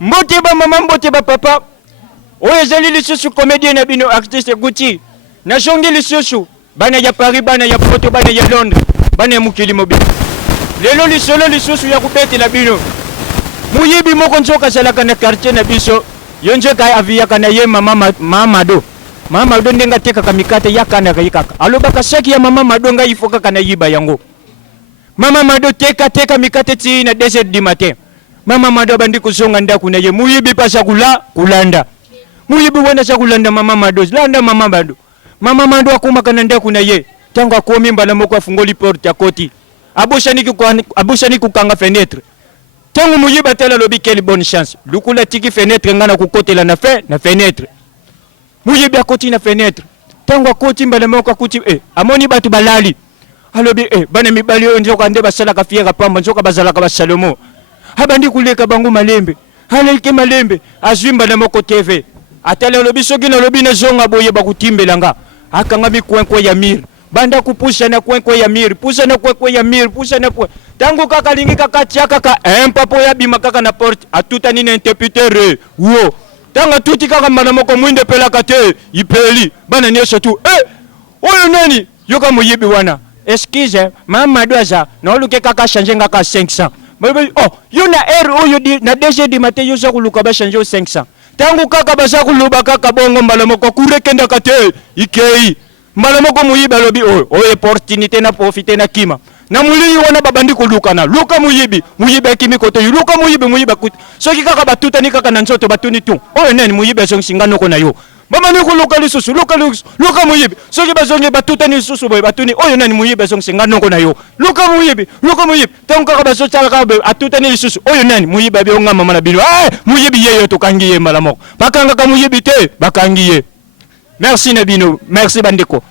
mbote ba mama mbote ba papa oyo ezali lisusu comédien na bino artiste Gucci na jongi lisusu bana ya Paris bana ya Porto bana ya Londres bana ya mukili mobile lelo lisolo lisusu ya kubetela bino muyibi moko nzoka salaka na quartier na biso yonje kai aviyaka na ye mama Mado ndenga teka kamikate yakana kayikaka alobaka saki ya mama Mado nga ifoka kana yiba yango mama Mado teka mikate ti na 2h du matin mama Mado bandi kuzonga ndaku na ye muyibi pasa kulanda muyibi wenda sa kulanda mama Mado landa mama Mado akuma kana ndaku na ye tangu akomi mbala moko afungoli porte ya koti abushani kukanga fenêtre tangu muyiba tela lobi quelle bonne chance lukula tiki fenêtre ngana kukotela na fenêtre muyibi akoti na fenêtre tangu akoti mbala moko akuti amoni batu balali alobi bana mibali oyo nzoka nde basala ka fiera pamba nzoka bazala ka basalomo habandi kuleka bangu malembe haleke malembe azwimba na moko TV atale lobi soki na lobi na zonga boye bakutimbelanga akanga mikwenkwe ya mir banda kupusha na kwenkwe ya mir pusha na kwenkwe ya mir pusha na kwe tangu kaka lingi kaka tiaka ka empapo ya bima kaka na porte atuta nina interpreter wo tanga tuti kaka mbana moko mwinde pela kate ipeli bana nyesha tu oyo nani yoka muyibi wana excuse mama Mado aza na oluke kaka changer ngaka 500 yo na oyo na 2h du matin yo za kuluka ba changer 500 tangu kaka baza kuluba kaka bongo mbala moko kurekenda kate ikei mbala moko muyibi alobi oyo opportunité na profiter na kima na mulini wana babandi kulukana luka muyibi akimi koto luka muyibi kuti soki kaka batuta ni kaka na nzoto batuni tu oyo nani muyibi azonga noko na yo mama ni kuluka lisusu luka muyibi soki bazonge batuta ni lisusu boy batuni oyo nani muyibi azonga noko na yo luka muyibi tangu kaka bazotala kaka atuta ni lisusu oyo nani muyibi abionga mama na bino muyibi yeyo tokangiye mbala moko bakanga ka muyibi te bakangiye merci na bino merci bandeko